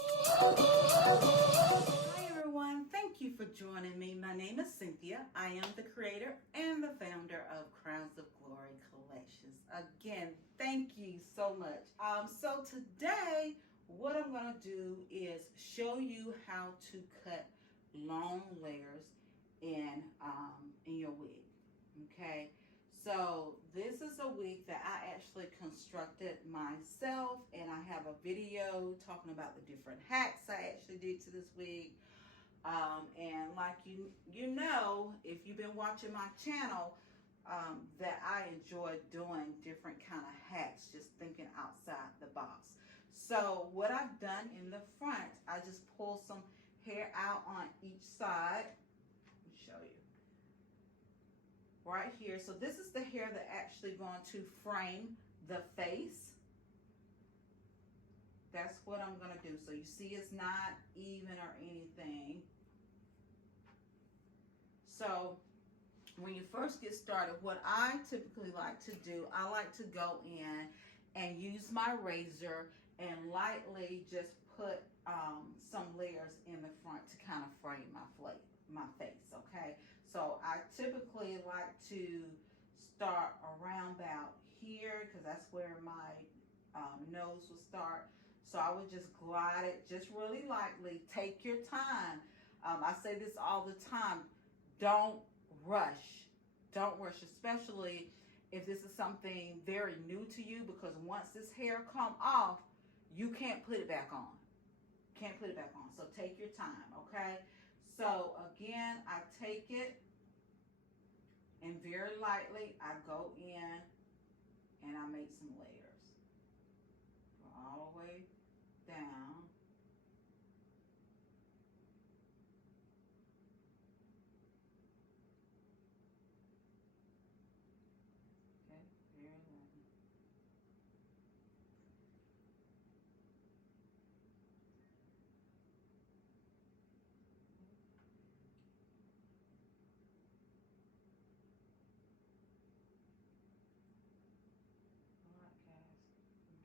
Hi everyone, thank you for joining me. My name is Cynthia. I am the creator and the founder of Crowns of Glory Collections. Again, thank you so much. So today, what I'm going to do is show you how to cut long layers in your wig. Okay. So this is a wig that I actually constructed myself, and I have a video talking about the different hacks I actually did to this wig. And like you know, if you've been watching my channel, that I enjoy doing different kind of hacks, just thinking outside the box. So what I've done in the front, I just pull some hair out on each side. Let me show you right here. So this is the hair that actually going to frame the face. That's what I'm going to do. So you see it's not even or anything. So when you first get started, what I typically like to do, I like to go in and use my razor and lightly just put some layers in the front to kind of frame my face, okay? So I typically like to start around about here because that's where my nose will start. So I would just glide it just really lightly. Take your time. I say this all the time. Don't rush. Don't rush, especially if this is something very new to you, because once this hair come off, you can't put it back on. Can't put it back on. So take your time, okay? So again, I take it and very lightly I go in and I make some layers. Go all the way down. Okay, very lightly. All right, guys.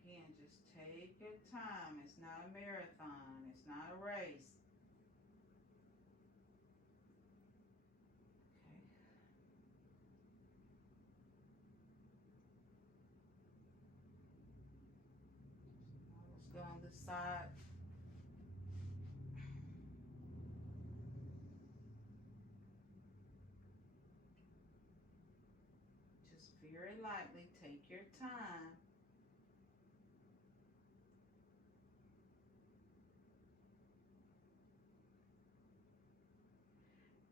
Again, just take your time. It's not a marathon. It's not a race. Okay. Let's go on this side. Just very lightly, take your time.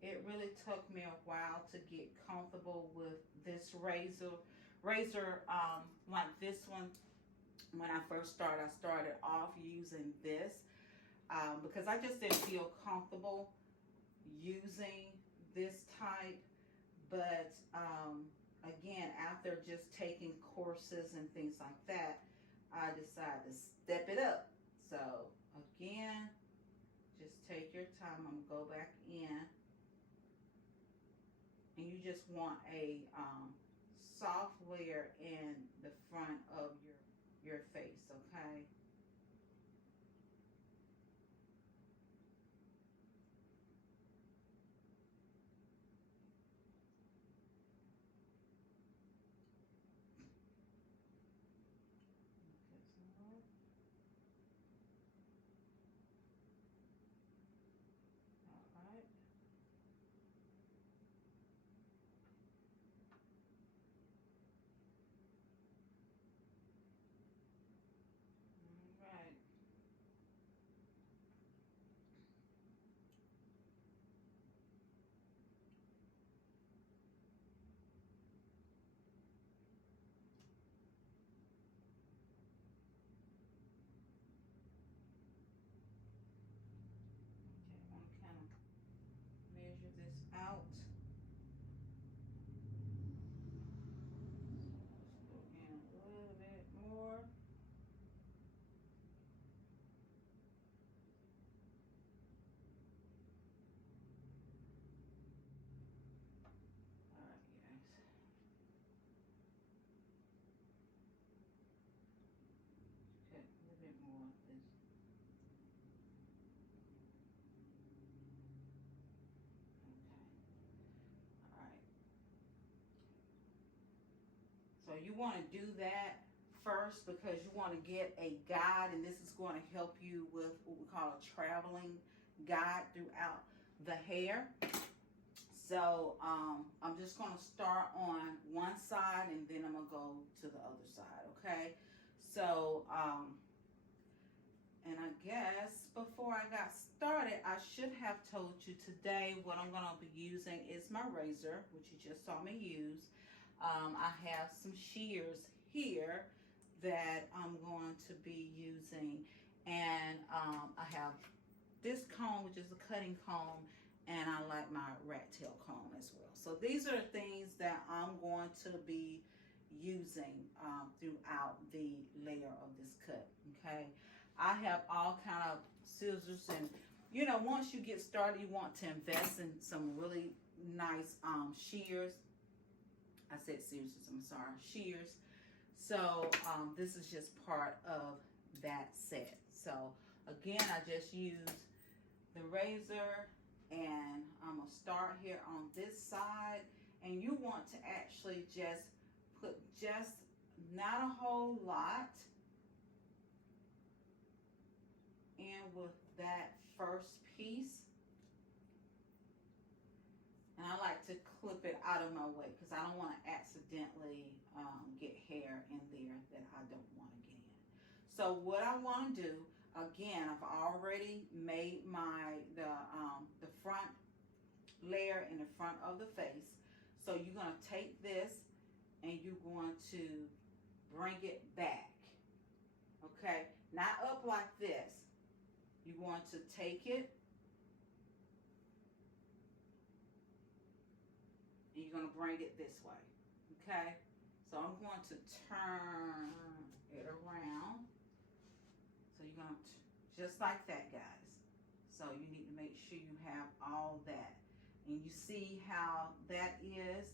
It really took me a while to get comfortable with this razor like this one. When I first started, I started off using this because I just didn't feel comfortable using this type. But again, after just taking courses and things like that, I decided to step it up. So again, just take your time. I'm gonna go back in, and you just want a soft layer in the front of your face, okay? Okay, so, all right. All right. Okay, I want to kind of measure this out. Let's go in a little bit more. All right, guys. Okay, a little bit more of this. So you want to do that first because you want to get a guide, and this is going to help you with what we call a traveling guide throughout the hair. So I'm just going to start on one side and then I'm going to go to the other side, okay? So, and I guess before I got started, I should have told you today what I'm going to be using is my razor, which you just saw me use. I have some shears here that I'm going to be using, and I have this comb, which is a cutting comb, and I like my rat tail comb as well. So these are things that I'm going to be using throughout the layer of this cut, okay? I have all kind of scissors, and you know, once you get started, you want to invest in some really nice shears. I said scissors, I'm sorry, shears. So this is just part of that set. So again, I just used the razor, and I'm gonna start here on this side, and you want to actually just put just not a whole lot in with that first piece. And I like to clip it out of my way because I don't want to accidentally get hair in there that I don't want to get in. So what I want to do, again, I've already made the front layer in the front of the face. So you're going to take this and you're going to bring it back. Okay, not up like this. You're going to take it and you're going to bring it this way. Okay, so I'm going to turn it around. So you're going to, just like that, guys. So you need to make sure you have all that. And you see how that is?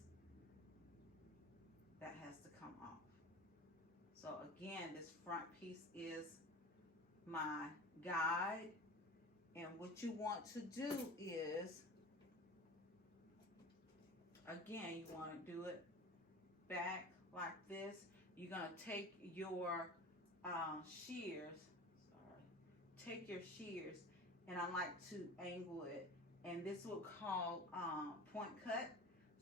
That has to come off. So again, this front piece is my guide. And what you want to do is, again, you want to do it back like this. You're going to take your shears, take your shears, and I like to angle it, and this will call point cut.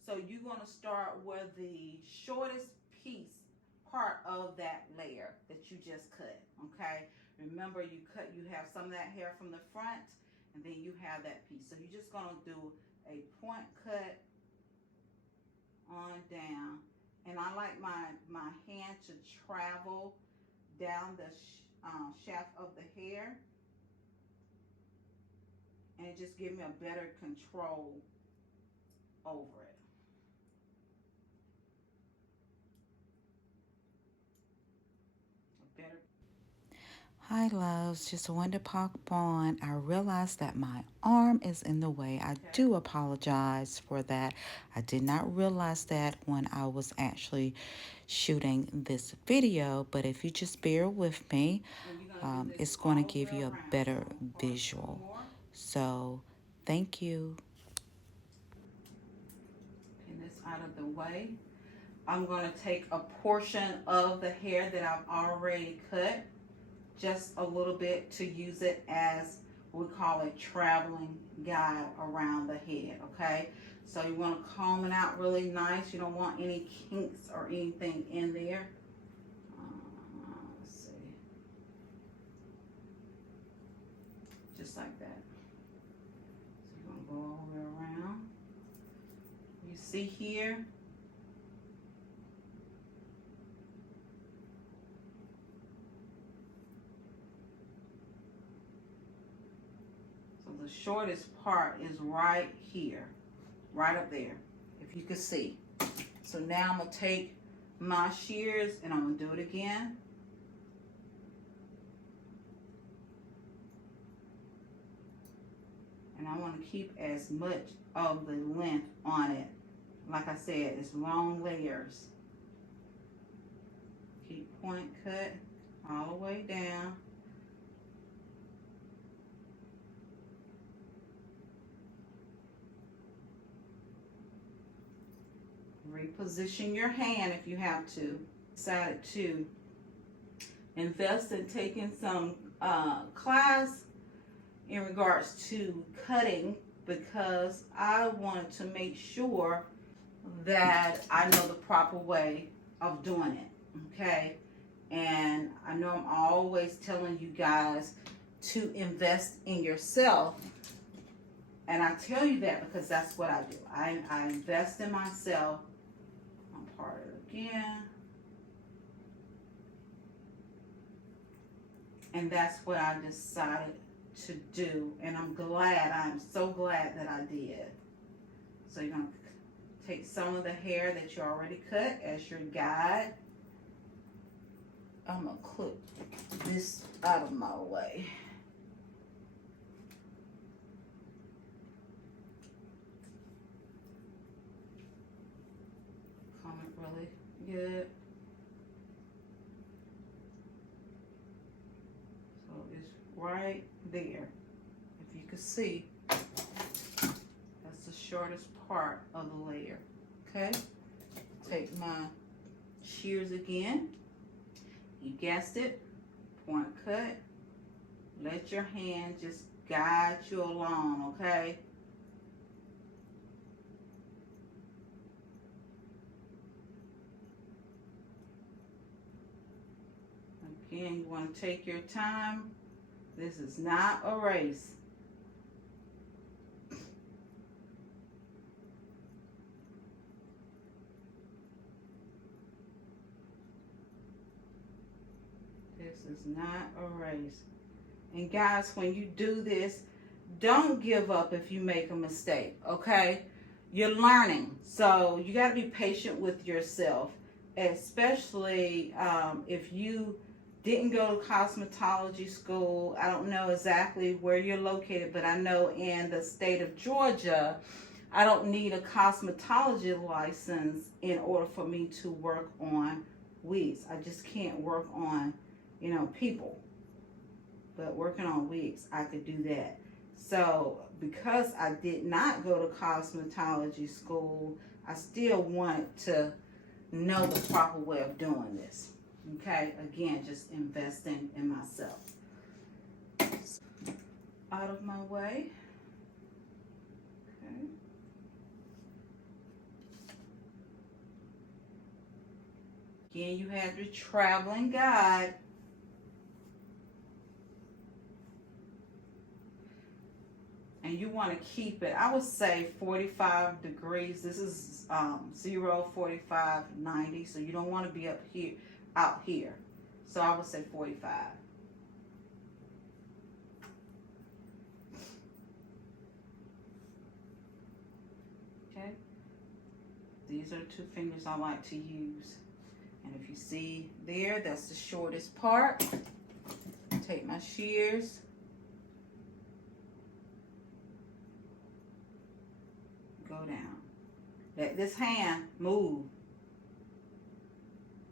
So you're going to start where the shortest part of that layer that you just cut, okay? Remember, you have some of that hair from the front, and then you have that piece. So you're just going to do a point cut on down, and I like my hand to travel down the shaft of the hair, and it just gives me a better control over it. Hi loves, just wanted to pop on. I realized that my arm is in the way. I do apologize for that. I did not realize that when I was actually shooting this video, but if you just bear with me, it's going to give you a better visual. So thank you. Pin this out of the way. I'm going to take a portion of the hair that I've already cut, just a little bit, to use it as what we call a traveling guide around the head, okay? So you want to comb it out really nice. You don't want any kinks or anything in there. Let's see. Just like that. So you're going to go all the way around. You see here, the shortest part is right here, right up there, if you can see. So now I'm going to take my shears and I'm going to do it again. And I want to keep as much of the length on it. Like I said, it's long layers. Keep point cut all the way down. Reposition your hand if you have to. Decided to invest in taking some class in regards to cutting because I wanted to make sure that I know the proper way of doing it, okay? And I know I'm always telling you guys to invest in yourself, and I tell you that because that's what I do. I invest in myself. I'm part of it again. And that's what I decided to do, and I'm so glad that I did. So you're going to take some of the hair that you already cut as your guide. I'm going to clip this out of my way. Comb it really good. So it's right there. If you can see, that's the shortest part of the layer. Okay? Take my shears again. You guessed it, point cut. Let your hand just guide you along, okay? Again, you want to take your time. This is not a race. This is not a race. And guys, when you do this, don't give up if you make a mistake, okay? You're learning, so you got to be patient with yourself, especially if you didn't go to cosmetology school. I don't know exactly where you're located, but I know in the state of Georgia, I don't need a cosmetology license in order for me to work on wigs. I just can't work on, people. But working on wigs, I could do that. So because I did not go to cosmetology school, I still wanted to know the proper way of doing this. Okay, again, just investing in myself. Out of my way. Okay. Again, you have your traveling guide. And you want to keep it, I would say 45 degrees. This is 0, 45, 90. So you don't want to be out here. So I would say 45. Okay. These are 2 fingers I like to use. And if you see there, that's the shortest part. Take my shears. Go down. Let this hand move,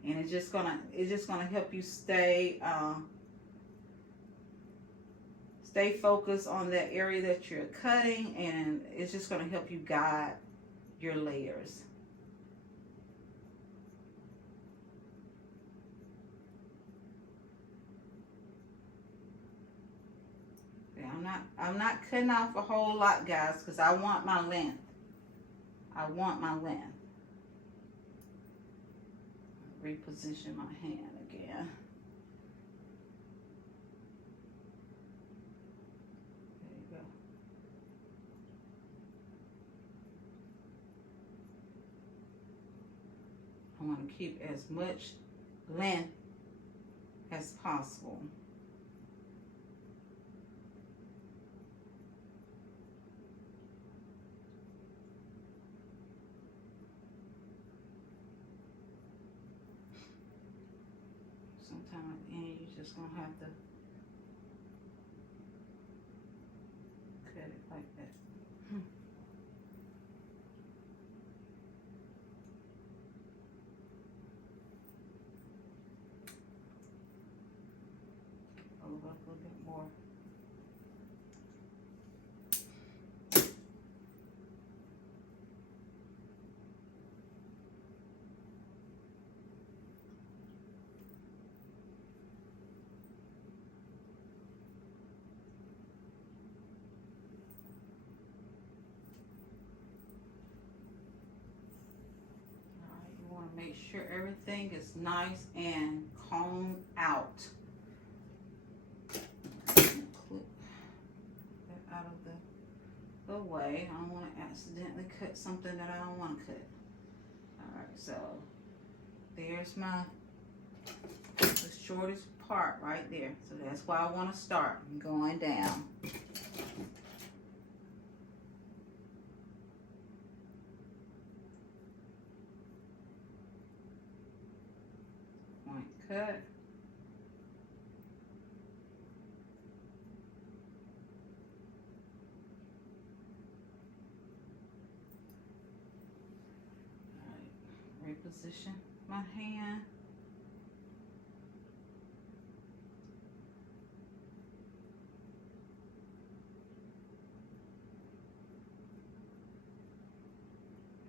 and it's just gonna help you stay focused on that area that you're cutting, and it's just gonna help you guide your layers. Okay, I'm not cutting off a whole lot, guys, because I want my length. I want my length. Reposition my hand again. There you go. I want to keep as much length as possible. Sometime at the end, you're just gonna have to cut it like that. Over up a little bit more. sure everything is nice and combed out. Clip that out of the way. I don't want to accidentally cut something that I don't want to cut. Alright, so there's the shortest part right there. So that's why I want to start going down. Point cut. Reposition my hand.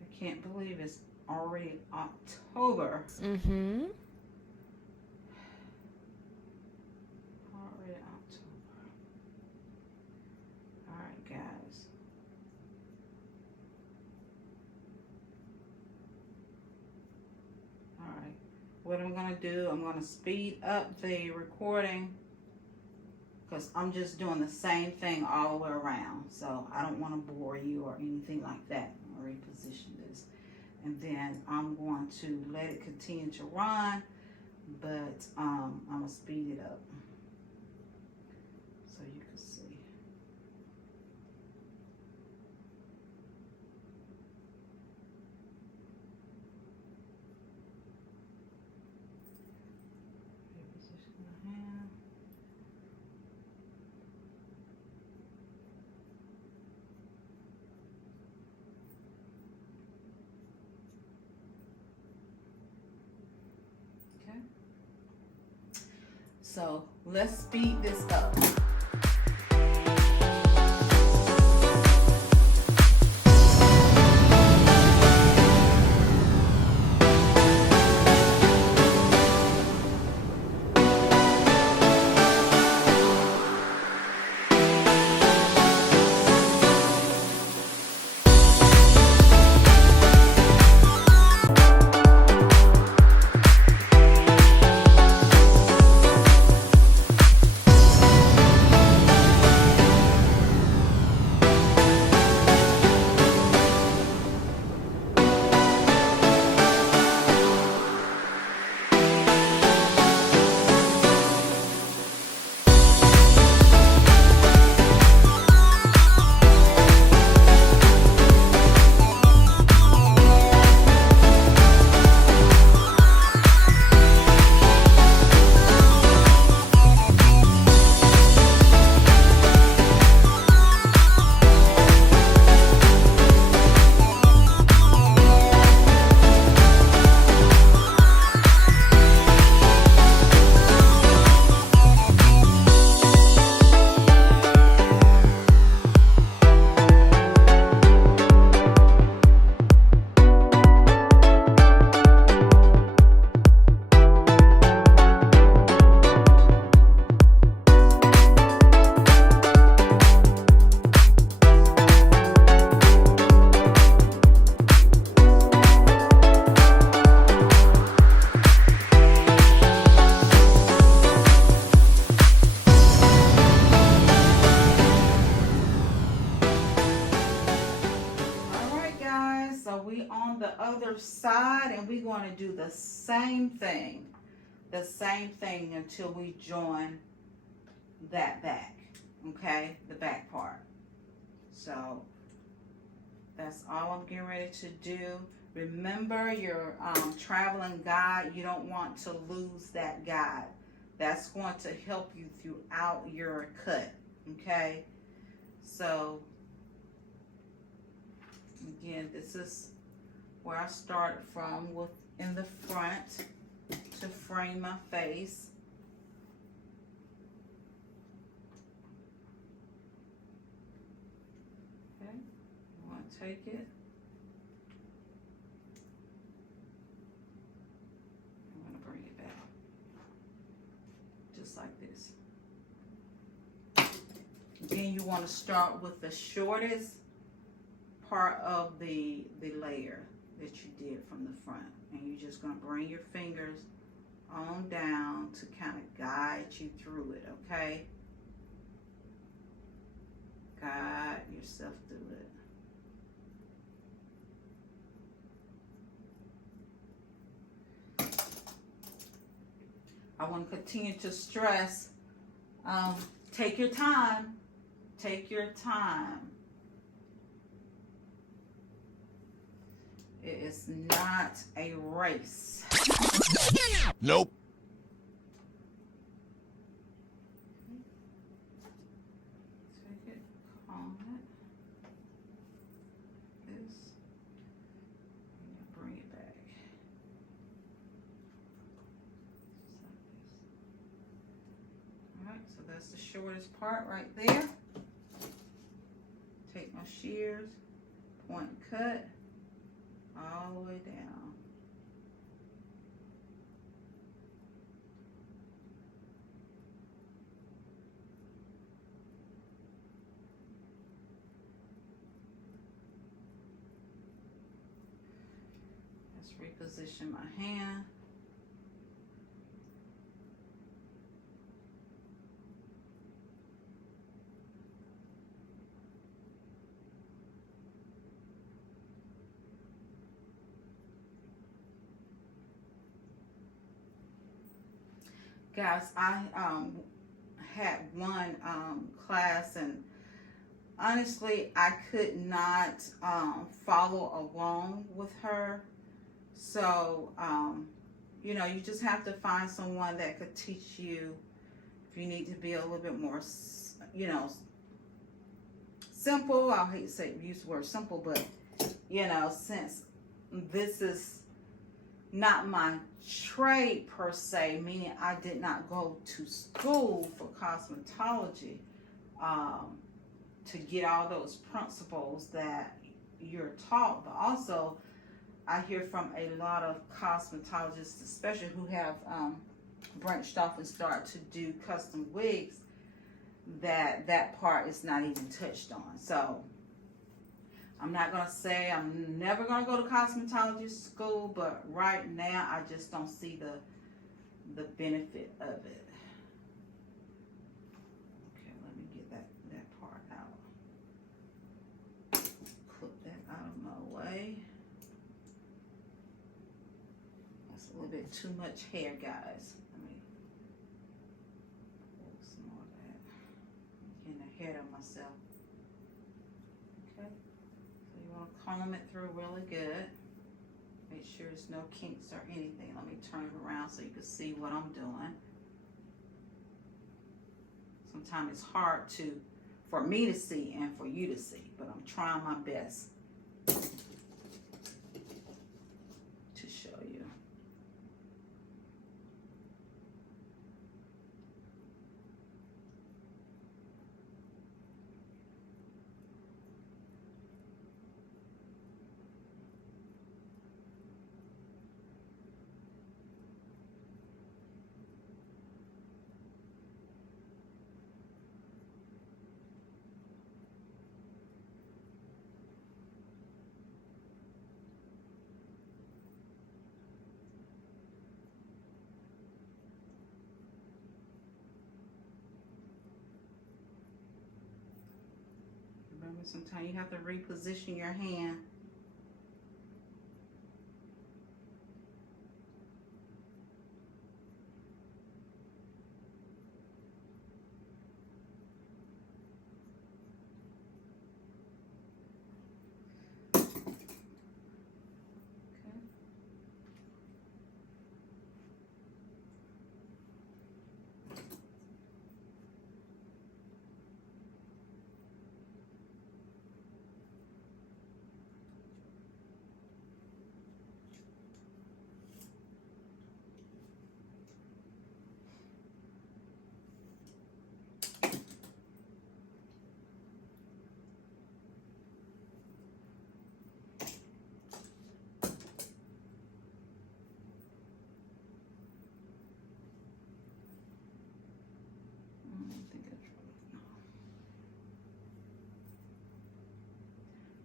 I can't believe it's already October. Mm-hmm. Already October. All right, guys. All right. What I'm going to do, I'm going to speed up the recording because I'm just doing the same thing all the way around. So I don't want to bore you or anything like that. I'll reposition this. And then I'm going to let it continue to run, but I'm going to speed it up so you can see. Reposition my hand. Okay. So let's speed this up. Other side, and we're going to do the same thing until we join that back, okay, the back part. So that's all I'm getting ready to do. Remember your traveling guide. You don't want to lose that guide. That's going to help you throughout your cut, okay? So again, this is where I started from, in the front to frame my face. Okay, I'm going to take it. I'm going to bring it back, just like this. Then you want to start with the shortest part of the layer that you did from the front, And you're just going to bring your fingers on down to kind of guide you through it, okay? Guide yourself through it. I want to continue to stress, take your time. Take your time. It is not a race. Nope. Take it, comb it. This. And bring it back. Just like this. Alright, so that's the shortest part right there. Take my shears, point and cut all the way down. Let's reposition my hand. Guys, I had one class, and honestly, I could not follow along with her. So, you know, you just have to find someone that could teach you. If you need to be a little bit more, you know, simple. I hate to say use the word simple, but you know, since this is not my trade per se, meaning I did not go to school for cosmetology to get all those principles that you're taught, but also I hear from a lot of cosmetologists, especially who have branched off and start to do custom wigs, that part is not even touched on. So I'm not going to say I'm never going to go to cosmetology school, but right now I just don't see the benefit of it. Okay, let me get that part out. Clip that out of my way. That's a little bit too much hair, guys. Let me pull some more of that. I'm getting ahead of myself. Okay. You want to comb it through really good. Make sure there's no kinks or anything. Let me turn it around so you can see what I'm doing. Sometimes it's hard for me to see and for you to see, but I'm trying my best to show you. Remember, sometimes you have to reposition your hand.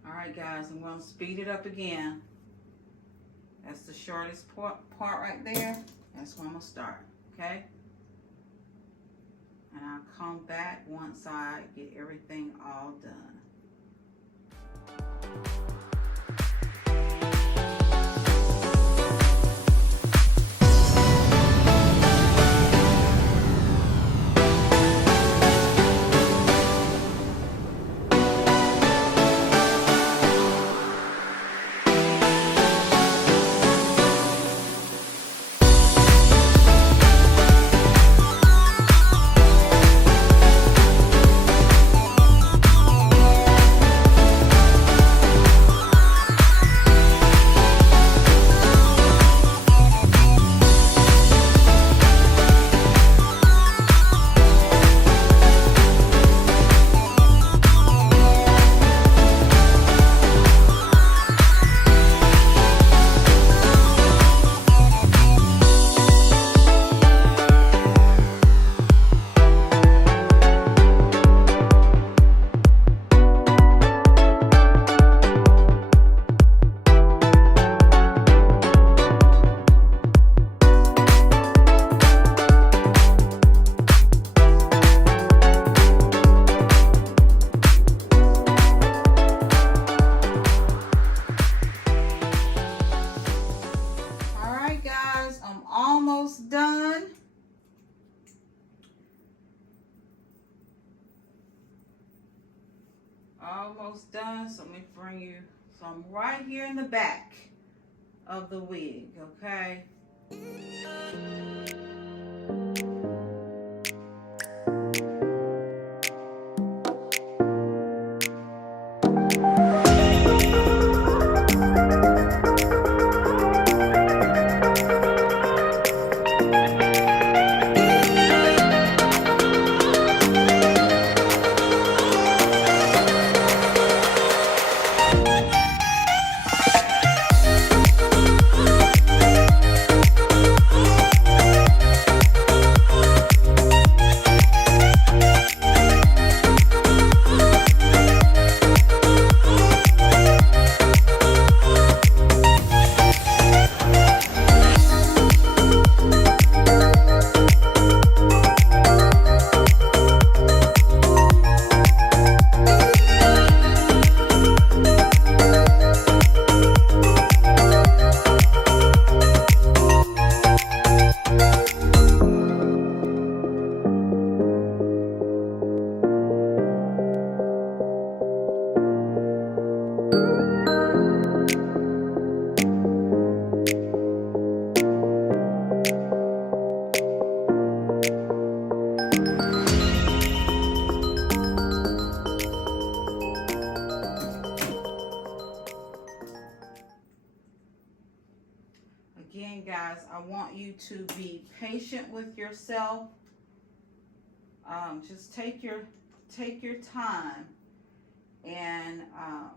All right, guys, I'm going to speed it up again. That's the shortest part right there. That's where I'm gonna start, okay? And I'll come back once I get everything all done. Almost done. Almost done. So let me bring you. So I'm right here in the back of the wig, okay? Again, guys, I want you to be patient with yourself. Just take your time, and I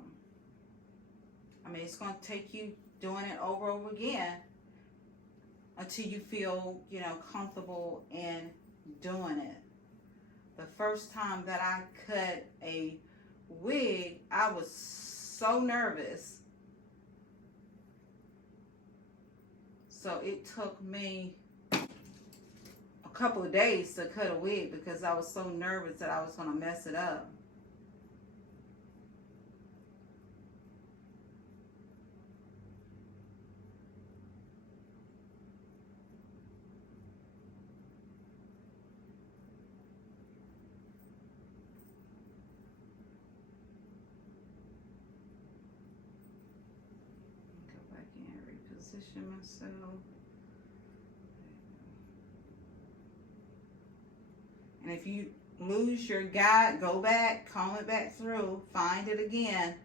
mean, it's going to take you doing it over and over again until you feel, you know, comfortable in doing it. The first time that I cut a wig, I was so nervous. So it took me a couple of days to cut a wig because I was so nervous that I was going to mess it up. Go back in and reposition myself. And if you lose your guide, go back, comb it back through, find it again.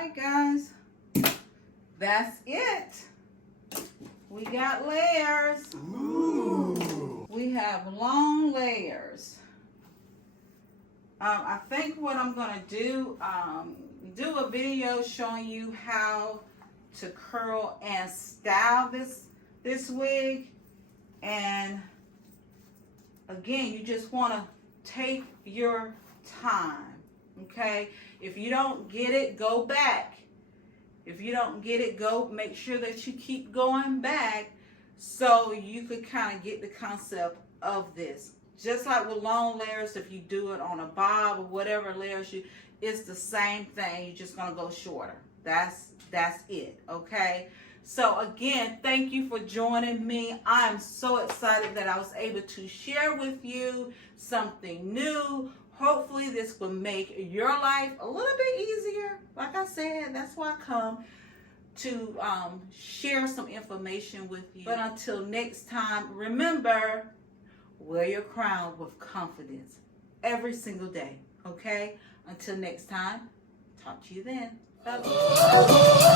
right, guys. That's it. We got layers. Ooh. We have long layers. I think what I'm gonna do a video showing you how to curl and style this wig. And again, you just want to take your time, okay? If you don't get it, go back. If you don't get it, go make sure that you keep going back so you could kind of get the concept of this. Just like with long layers, if you do it on a bob or whatever layers it's the same thing. You're just gonna go shorter. That's it, okay? So again, thank you for joining me. I'm so excited that I was able to share with you something new. Hopefully this will make your life a little bit easier. Like I said, that's why I come to share some information with you. But until next time, remember, wear your crown with confidence every single day, okay? Until next time, talk to you then. Bye.